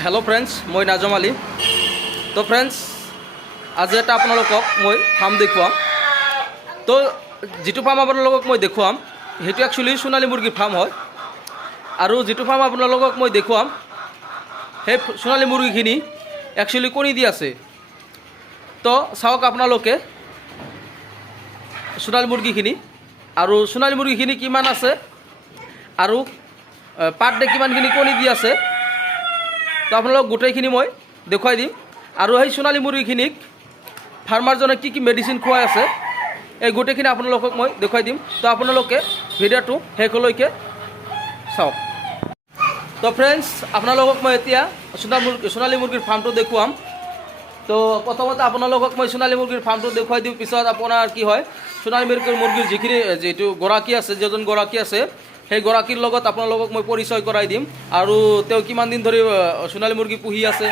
Hello friends मैं नाजम आली। तो फ्रेंड्स आज এটা আপোনালোকক মই ফাৰ্ম দেখুৱাম। তো যিটো ফাৰ্ম আপোনালোকক মই দেখুৱাম সেইটো একচুৱেলি সোণালী মুৰ্গীৰ ফাৰ্ম হয়, আৰু যিটো ফাৰ্ম আপোনালোকক মই দেখুৱাম সেই সোণালী মুৰ্গীখিনি একচুৱেলি কণী দি আছে। তো চাওক আপোনালোকে সোণালী মুৰ্গীখিনি, আৰু সোণালী মুৰ্গীখিনি কিমান আছে আৰু পাৰ ডে কিমানখিনি কণী দি আছে, তো আপোনালোক গোটেইখিনি মই দেখুৱাই দিম। আৰু সেই সোণালী মুৰ্গীখিনিক ফাৰ্মাৰজনে কি কি মেডিচিন খুৱাই আছে এই গোটেইখিনি আপোনালোকক মই দেখুৱাই দিম। তো আপোনালোকে ভিডিঅ'টো শেষলৈকে চাওক। তো ফ্ৰেণ্ডছ আপোনালোকক মই এতিয়া সোণালী মুৰ্গীৰ ফাৰ্মটো দেখুৱাম। তো প্ৰথমতে আপোনালোকক মই সোণালী মুৰ্গীৰ ফাৰ্মটো দেখুৱাই দিওঁ, পিছত আপোনাৰ কি হয় সোণালী মুৰ্গীৰ যিখিনি যিটো গৰাকী আছে, যিজন গৰাকী আছে সেই গৰাকীৰ লগত আপোনালোকক মই পৰিচয় কৰাই দিম, আৰু তেওঁ কিমান দিন ধৰি সোণালী মুৰ্গী পুহি আছে,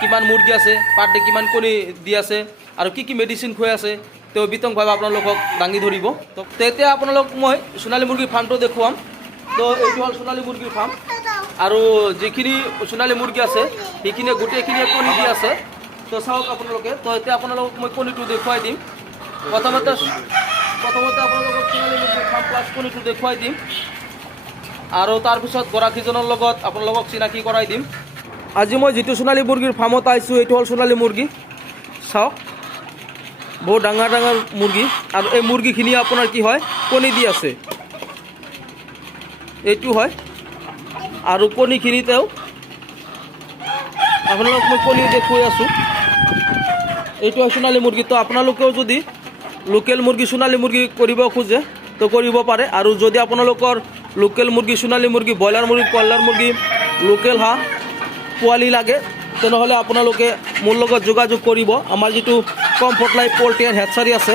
কিমান মুৰ্গী আছে, পাৰ ডে কিমান কণী দি আছে, আৰু কি কি মেডিচিন খুৱাই আছে তেওঁ বিতংভাৱে আপোনালোকক দাঙি ধৰিব। তো তেতিয়া আপোনালোক মই সোণালী মুৰ্গীৰ ফাৰ্মটো দেখুৱাম। তো এইটো হ'ল সোণালী মুৰ্গীৰ ফাৰ্ম, আৰু যিখিনি সোণালী মুৰ্গী আছে সেইখিনিয়ে গোটেইখিনিয়ে কণী দি আছে। তো চাওক আপোনালোকে। তো এতিয়া আপোনালোকক মই কণীটো দেখুৱাই দিম। প্ৰথমতে আপোনালোকক সোণালী মুৰ্গীৰ ফাৰ্ম প্লাছ কণীটো দেখুৱাই দিম, আৰু তাৰপিছত গৰাকীজনৰ লগত আপোনালোকক চিনাকি কৰাই দিম। আজি মই যিটো সোণালী মুৰ্গীৰ ফাৰ্মত আহিছোঁ এইটো হ'ল সোণালী মুৰ্গী। চাওক বহুত ডাঙৰ ডাঙৰ মুৰ্গী, আৰু এই মুৰ্গীখিনি আপোনাৰ কি হয় কণী দি আছে, এইটো হয়। আৰু কণীখিনিতেও আপোনালোক মই কণী দেখুৱাই আছোঁ, এইটো হয় সোণালী মুৰ্গী। তো আপোনালোকেও যদি লোকেল মুৰ্গী সোণালী মুৰ্গী কৰিব খোজে তো কৰিব পাৰে। আৰু যদি আপোনালোকৰ লোকেল মুৰ্গী সোণালী মুৰ্গী, ব্ৰইলাৰ মুৰ্গী, কয়লাৰ মুৰ্গী, লোকেল হাঁহ পোৱালি লাগে তেনেহ'লে আপোনালোকে মোৰ লগত যোগাযোগ কৰিব। আমাৰ যিটো কমফৰ্ট লাইফ পল্ট্ৰি এণ্ড হেচাৰী আছে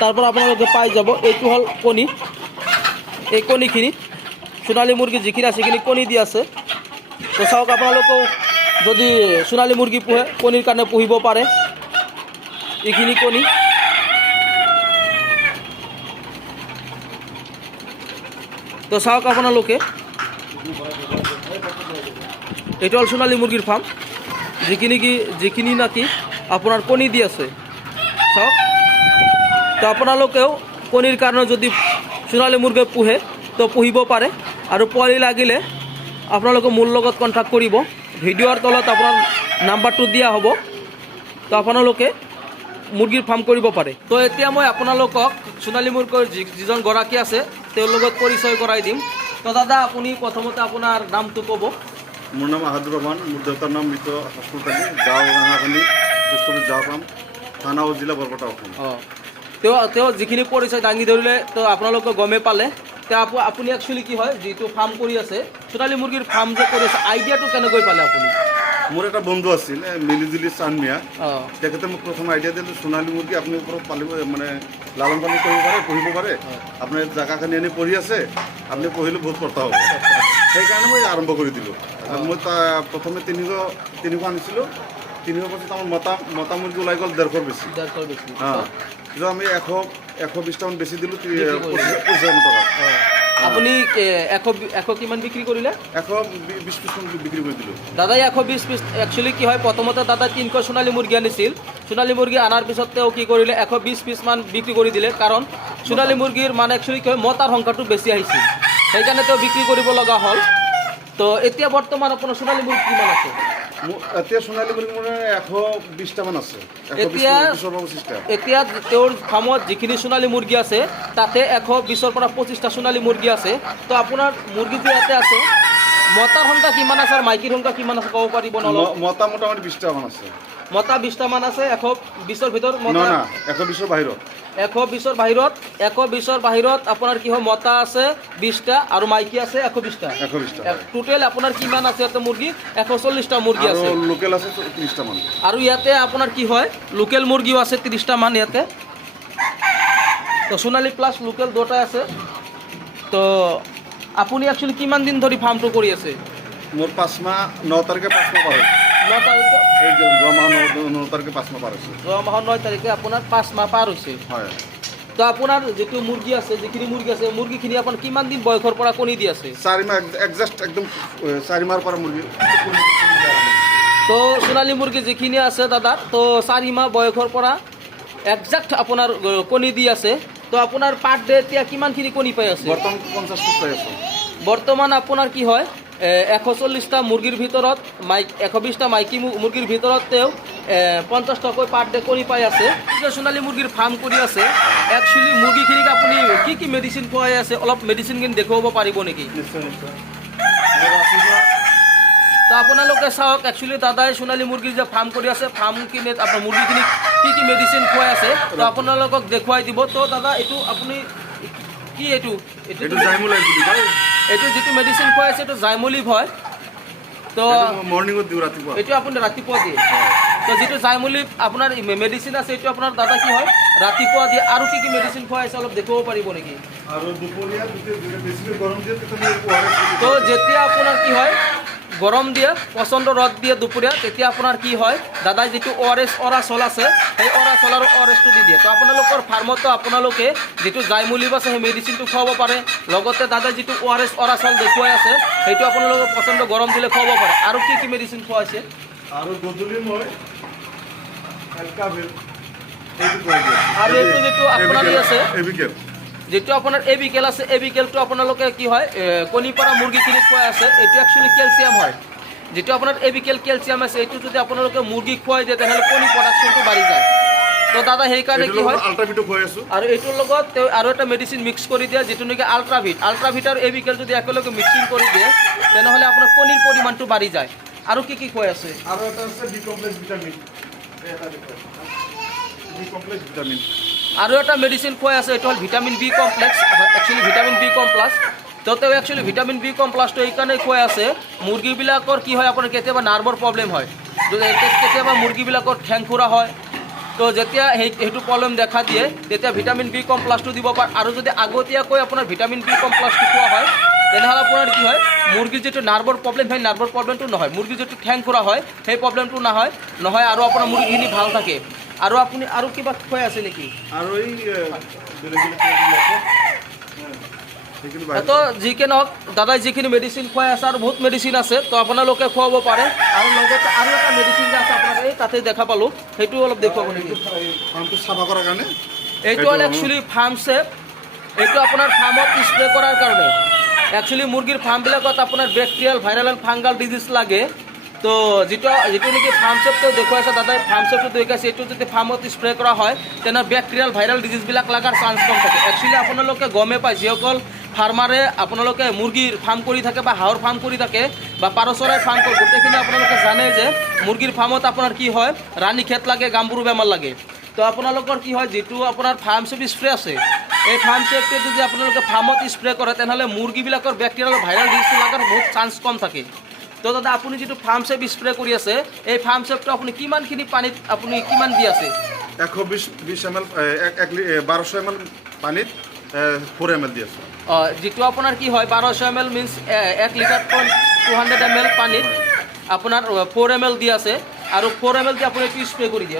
তাৰ পৰা আপোনালোকে পাই যাব। এইটো হ'ল কণী, এই কণীখিনি সোণালী মুৰ্গী যিখিনি আছে সেইখিনি কণী দি আছে। তো চাওক আপোনালোকেও যদি সোণালী মুৰ্গী পোহে কণীৰ কাৰণে পুহিব পাৰে। এইখিনি কণী, তো চাওক আপোনালোকে এইটো হ'ল সোণালী মুৰ্গীৰ ফাৰ্ম, যিখিনি নাকি আপোনাৰ কণী দি আছে। চাওক, তো আপোনালোকেও কণীৰ কাৰণে যদি সোণালী মুৰ্গী পোহে তো পুহিব পাৰে, আৰু পোৱালি লাগিলে আপোনালোকে মোৰ লগত কণ্টেক্ট কৰিব। ভিডিঅ'ৰ তলত আপোনাৰ নাম্বাৰটো দিয়া হ'ব, তো আপোনালোকে মুৰ্গীৰ ফাৰ্ম কৰিব পাৰে। তো এতিয়া মই আপোনালোকক সোণালী মুৰ্গীৰ যিজন গৰাকী আছে তেওঁৰ লগত পৰিচয় কৰাই দিম। তো দাদা আপুনি প্ৰথমতে আপোনাৰ নামটো ক'ব। মোৰ নাম আহাদুৰ ৰহমান, মোৰ দেউতাৰ নাম মৃত হাছপুৰকালী, গাঁও ৰাঙাখালী, পোষ্টঅফিচ জাওকাম, থানা ও জিলা বৰপেটা অসম। তেওঁ যিখিনি পৰিচয় দাঙি ধৰিলে তো আপোনালোকে গমেই পালে। তেওঁ আপুনি একচুৱেলি কি হয় যিটো ফাৰ্ম কৰি আছে সোণালী মুৰ্গীৰ ফাৰ্ম যে কৰি আছে আইডিয়াটো কেনেকৈ পালে আপুনি? মোৰ এটা বন্ধু আছিল মিলিজুলি চানমিয়া, তেখেতে মোক প্ৰথম আইডিয়া দিলে সোণালী মুৰ্গী আপুনি ওপৰত পালিব, মানে লালন পালন কৰিব পাৰে, পুহিব পাৰে, আপোনাৰ জেগাখিনি এনেই পঢ়ি আছে, আপুনি পঢ়িলে বহুত কৰ্তা হ'ব। সেইকাৰণে মই আৰম্ভ কৰি দিলোঁ। মই প্ৰথমে 300 আনিছিলোঁ, 300 পাছত আমাৰ মতা মুৰ্গী ওলাই গ'ল 150 বেছি। পিছত আমি 120টামান বেছি দিলোঁ 25,000 টকা। আপুনি 100 কিমান বিক্ৰী কৰিলে? 120 পিছ বিক্ৰী কৰি দিলোঁ। দাদাই 120 পিছ। একচুৱেলি কি হয় প্ৰথমতে দাদা 300 সোণালী মুৰ্গী আনিছিল। সোণালী মুৰ্গী অনাৰ পিছত তেওঁ কি কৰিলে 120 পিছমান বিক্ৰী কৰি দিলে, কাৰণ সোণালী মুৰ্গীৰ মানে একচুৱেলি কি হয় মতাৰ সংখ্যাটো বেছি আহিছিল, সেইকাৰণে তেওঁ বিক্ৰী কৰিব লগা হ'ল। তো এতিয়া বৰ্তমান আপোনাৰ সোণালী মুৰ্গী কিমান আছে? এতিয়া সোণালী মুৰ্গী মোৰ 120টামান আছে। এতিয়া তেওঁৰ ফাৰ্মত যিখিনি সোণালী মুৰ্গী আছে তাতে 120ৰ পৰা 25টা সোণালী মুৰ্গী আছে। তো আপোনাৰ মুৰ্গী যে ইয়াতে আছে মতাৰ সংখ্যা কিমান আছে আৰু মাইকীৰ সংখ্যা কিমান আছে ক'ব পাৰিব? মতা মোটামুটি 20টামান আছে। মতা 20টামান আছে। 120ৰ ভিতৰত 120ৰ বাহিৰত 120ৰ বাহিৰত আপোনাৰ কি হয় মতা আছে 20টা আৰু মাইকী আছে 120টা। টোটেল আপোনাৰ কিমান আছে ইয়াতে মুৰ্গী? 140টা মুৰ্গী আছে। লোকেল আছে 30টামান। আৰু ইয়াতে আপোনাৰ কি হয় লোকেল মুৰ্গীও আছে 30টামান ইয়াতে। তো সোণালী প্লাছ লোকেল দুটাই আছে। তো আপুনি একচুৱেলি কিমান দিন ধৰি ফাৰ্মটো কৰি আছে? মোৰ 5 মাহ, 9 তাৰিখে 5 মাহ পাৰ হৈছে। 9 তাৰিখে এই যোৱা মাহ 9 তাৰিখে 5 মাহ পাৰ হৈছে। যোৱা মাহৰ 9 তাৰিখে আপোনাৰ 5 মাহ পাৰ হৈছে। হয়। তো আপোনাৰ যিটো মুৰ্গী আছে যিখিনি মুৰ্গী আছে মুৰ্গীখিনি আপোনাৰ কিমান দিন বয়সৰ পৰা কণী দি আছে 4 মাহ একজাক্ট একদম 4 মাহৰ পৰা মুৰ্গী তো সোণালী মুৰ্গী যিখিনি আছে দাদা তো 4 মাহ বয়সৰ পৰা একজাক্ট আপোনাৰ কণী দি আছে তো আপোনাৰ পাৰ ডে এতিয়া কিমানখিনি কণী পাই আছে বৰ্তমান 50 পিছ পাই আছে বৰ্তমান আপোনাৰ কি হয় 140টা মুৰ্গীৰ ভিতৰত 120টা মাইকী মুৰ্গীৰ ভিতৰত তেওঁ 50টাকৈ পাৰ ডে কণী পাই আছে যে সোণালী মুৰ্গীৰ ফাৰ্ম কৰি আছে একচুৱেলি মুৰ্গীখিনিক আপুনি কি মেডিচিন খুৱাই আছে অলপ মেডিচিনখিনি দেখুৱাব পাৰিব নেকি নিশ্চয় নিশ্চয় তো আপোনালোকে চাওক একচুৱেলি দাদাই সোণালী মুৰ্গীৰ যে ফাৰ্ম কৰি আছে ফাৰ্মখিনিত আপোনাৰ মুৰ্গীখিনিক কি মেডিচিন খুৱাই আছে তো আপোনালোকক দেখুৱাই দিব তো দাদা এইটো আপুনি কি এইটো জাইমুলাইভ বুলি কয় এইটো যিটো মেডিচিন খুৱাই আছে এইটো জাইমুলিভ হয় তো মৰ্নিঙত দিওঁ ৰাতিপুৱা এইটো আপুনি ৰাতিপুৱা দিয়ে তো যিটো জাইমুলিভ আপোনাৰ মেডিচিন আছে এইটো আপোনাৰ দাদা কি হয় ৰাতিপুৱা দিয়ে আৰু কি মেডিচিন খুৱাই আছে অলপ দেখুৱাব পাৰিব নেকি আৰু দুপৰীয়া বেছিকৈ গৰম দিয়ে তেতিয়া তো যেতিয়া আপোনাৰ কি হয় গৰম দিয়ে পচন্দ ৰ'দ দিয়ে দুপৰীয়া তেতিয়া আপোনাৰ কি হয় দাদাই যিটো অৰাচল আছে সেই অৰাচল আৰু অৰেছটো দি দিয়ে তো আপোনালোকৰ ফাৰ্মতো আপোনালোকে যিটো জাইমুলিভ আছে সেই মেডিচিনটো খুৱাব পাৰে লগতে দাদাই যিটো অৰাচল দেখুৱাই আছে সেইটো আপোনালোকৰ পচন্দ গৰম দিলে খুৱাব পাৰে আৰু কি মেডিচিন খুৱাইছে আৰু গধূলি মই এলকাভেল এইটো খুৱাই দিওঁ আৰু এইটো যিটো আপোনাৰ আছে এবিকেল যেটো আপোনাৰ এবিকেল আছে এবিকেলটো আপোনালোকে কি হয় কণী পৰা মুৰ্গীখিনি খুৱাই আছে এইটো একচুৱেলি কেলছিয়াম হয় যেটো আপোনাৰ এবিকেল কেলছিয়াম আছে এইটো যদি আপোনালোকে মুৰ্গী খুৱাই দিয়ে তেনেহ'লে কণী প্ৰডাকশ্যনটো বাঢ়ি যায় তো দাদা সেইকাৰণে কি হয় আল্ট্ৰাভিটো খুৱাই আছোঁ আৰু এইটোৰ লগত তেওঁ আৰু এটা মেডিচিন মিক্স কৰি দিয়ে যিটো নেকি আল্ট্ৰাভিট আৰু এবিকেল যদি একেলগে মিক্সিং কৰি দিয়ে তেনেহ'লে আপোনাৰ কণীৰ পৰিমাণটো বাঢ়ি যায় আৰু কি খুৱাই আছে আৰু এটা আছে বি কমপ্লেক্স ভিটামিন আৰু এটা মেডিচিন খুৱাই আছে এইটো হ'ল vitamin B complex actually vitamin B complex তো তেওঁ একচুৱেলি ভিটামিন বি কমপ্লাছটো এইকাৰণে খুৱাই আছে মুৰ্গীবিলাকৰ কি হয় আপোনাৰ কেতিয়াবা নাৰ্ভৰ প্ৰব্লেম হয় কেতিয়াবা মুৰ্গীবিলাকৰ ঠেং খুৰা হয় তো যেতিয়া সেইটো প্ৰব্লেম দেখা দিয়ে তেতিয়া ভিটামিন বি কমপ্লাছটো দিব পাৰে আৰু যদি আগতীয়াকৈ আপোনাৰ ভিটামিন বি কমপ্লাছটো খোৱা হয় তেনেহ'লে আপোনাৰ কি হয় মুৰ্গীৰ যিটো নাৰ্ভৰ প্ৰব্লেম সেই নাৰ্ভৰ প্ৰব্লেমটো নহয় মুৰ্গীৰ যিটো ঠেং খুৰা হয় সেই প্ৰব্লেমটো নহয় আৰু আপোনাৰ মুৰ্গীখিনি ভাল থাকে আৰু আপুনি আৰু কিবা খুৱাই আছে নেকি আৰু এই তো যিকি নহওক দাদাই যিখিনি মেডিচিন খুৱাই আছে আৰু বহুত মেডিচিন আছে তো আপোনালোকে খুৱাব পাৰে আৰু লগতে আৰু এটা মেডিচিন যে আছে আপোনাৰ এই তাতে দেখা পালোঁ সেইটো অলপ দেখুৱাব নেকি ফাৰ্মটো চাফা কৰাৰ কাৰণে এইটো হ'ল একচুৱেলি ফাৰ্ম ছেফ এইটো আপোনাৰ ফাৰ্মত স্প্ৰে কৰাৰ কাৰণে একচুৱেলি মুৰ্গীৰ ফাৰ্মবিলাকত আপোনাৰ bacterial viral and fungal disease লাগে তো যিটো নেকি ফাৰ্ম ছেফটো দেখুৱাইছে দাদাই ফাৰ্ম ছেফটো দেখুৱাইছে এইটো যদি ফাৰ্মত স্প্ৰে কৰা হয় তেনেহ'লে বেক্টেৰিয়েল ভাইৰাল ডিজিজবিলাক লগাৰ চান্স কম থাকে একচুৱেলি আপোনালোকে গমে পায় যিসকল ফাৰ্মাৰে আপোনালোকে মুৰ্গীৰ ফাৰ্ম কৰি থাকে বা হাঁহৰ ফাৰ্ম কৰি থাকে বা পাৰ চৰাইৰ ফাৰ্ম কৰে গোটেইখিনি আপোনালোকে জানে যে মুৰ্গীৰ ফাৰ্মত আপোনাৰ কি হয় ৰাণী খেত লাগে গাম্বুৰু বেমাৰ লাগে তো আপোনালোকৰ কি হয় যিটো আপোনাৰ ফাৰ্ম ছেফ স্প্ৰে আছে এই ফাৰ্ম ছেফটো যদি আপোনালোকে ফাৰ্মত স্প্ৰে কৰে তেনেহ'লে মুৰ্গীবিলাকৰ বেক্টেৰিয়েল ভাইৰাল ডিজিজ লগাৰ বহুত চান্স কম থাকে তো দাদা আপুনি যিটো ফাৰ্ম ছেফ স্প্ৰে কৰি আছে এই ফাৰ্ম ছেফটো আপুনি কিমানখিনি পানীত আপুনি কিমান দি আছে 120 ml 1200 ml পানীত 4 ml দি আছোঁ যিটো আপোনাৰ কি হয় 1200 ml মিনছ 1 লিটাৰ 200 ml পানীত আপোনাৰ 4 ml দি আছে আৰু 4 ml দি আপুনি স্প্ৰে কৰি দিয়ে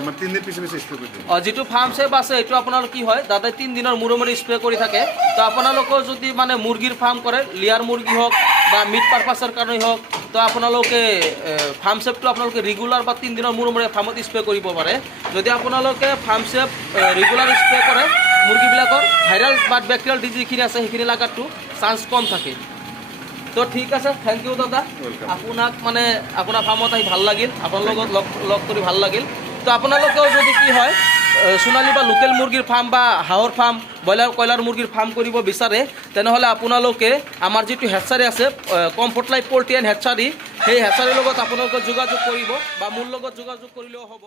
আমাৰ 3 দিন পিছে স্প্ৰে কৰি দিওঁ যিটো ফাৰ্ম ছেফ আছে এইটো আপোনাৰ কি হয় দাদাই 3 দিনৰ মূৰে স্প্ৰে কৰি থাকে তো আপোনালোকেও যদি মানে মুৰ্গীৰ ফাৰ্ম কৰে লিয়াৰ মুৰ্গী হওক বা মিট পাৰপাছৰ কাৰণে হওক তো আপোনালোকে ফাৰ্ম ছেফটো আপোনালোকে ৰেগুলাৰ বা 3 দিনৰ মূৰে ফাৰ্মত স্প্ৰে কৰিব পাৰে যদি আপোনালোকে ফাৰ্ম ছেফ ৰেগুলাৰ স্প্ৰে কৰে মুৰ্গীবিলাকৰ ভাইৰাল বা বেক্টেৰিয়েল ডিজিজ যিখিনি আছে সেইখিনি লগাটো চান্স কম থাকে তো ঠিক আছে থেংক ইউ দাদা আপোনাক মানে আপোনাৰ ফাৰ্মত আহি ভাল লাগিল আপোনাৰ লগত লগ কৰি ভাল লাগিল তো আপোনালোকেও যদি কি হয় সোণালী বা লোকেল মুৰ্গীৰ ফাৰ্ম বা হাঁহৰ ফাৰ্ম কয়লাৰ মুৰ্গীৰ ফাৰ্ম কৰিব বিচাৰে তেনেহ'লে আপোনালোকে আমাৰ যিটো হেচাৰী আছে কমফৰ্ট লাইফ পল্ট্ৰি এণ্ড হেচাৰী সেই হেচাৰীৰ লগত আপোনালোকে যোগাযোগ কৰিব বা মোৰ লগত যোগাযোগ কৰিলেও হ'ব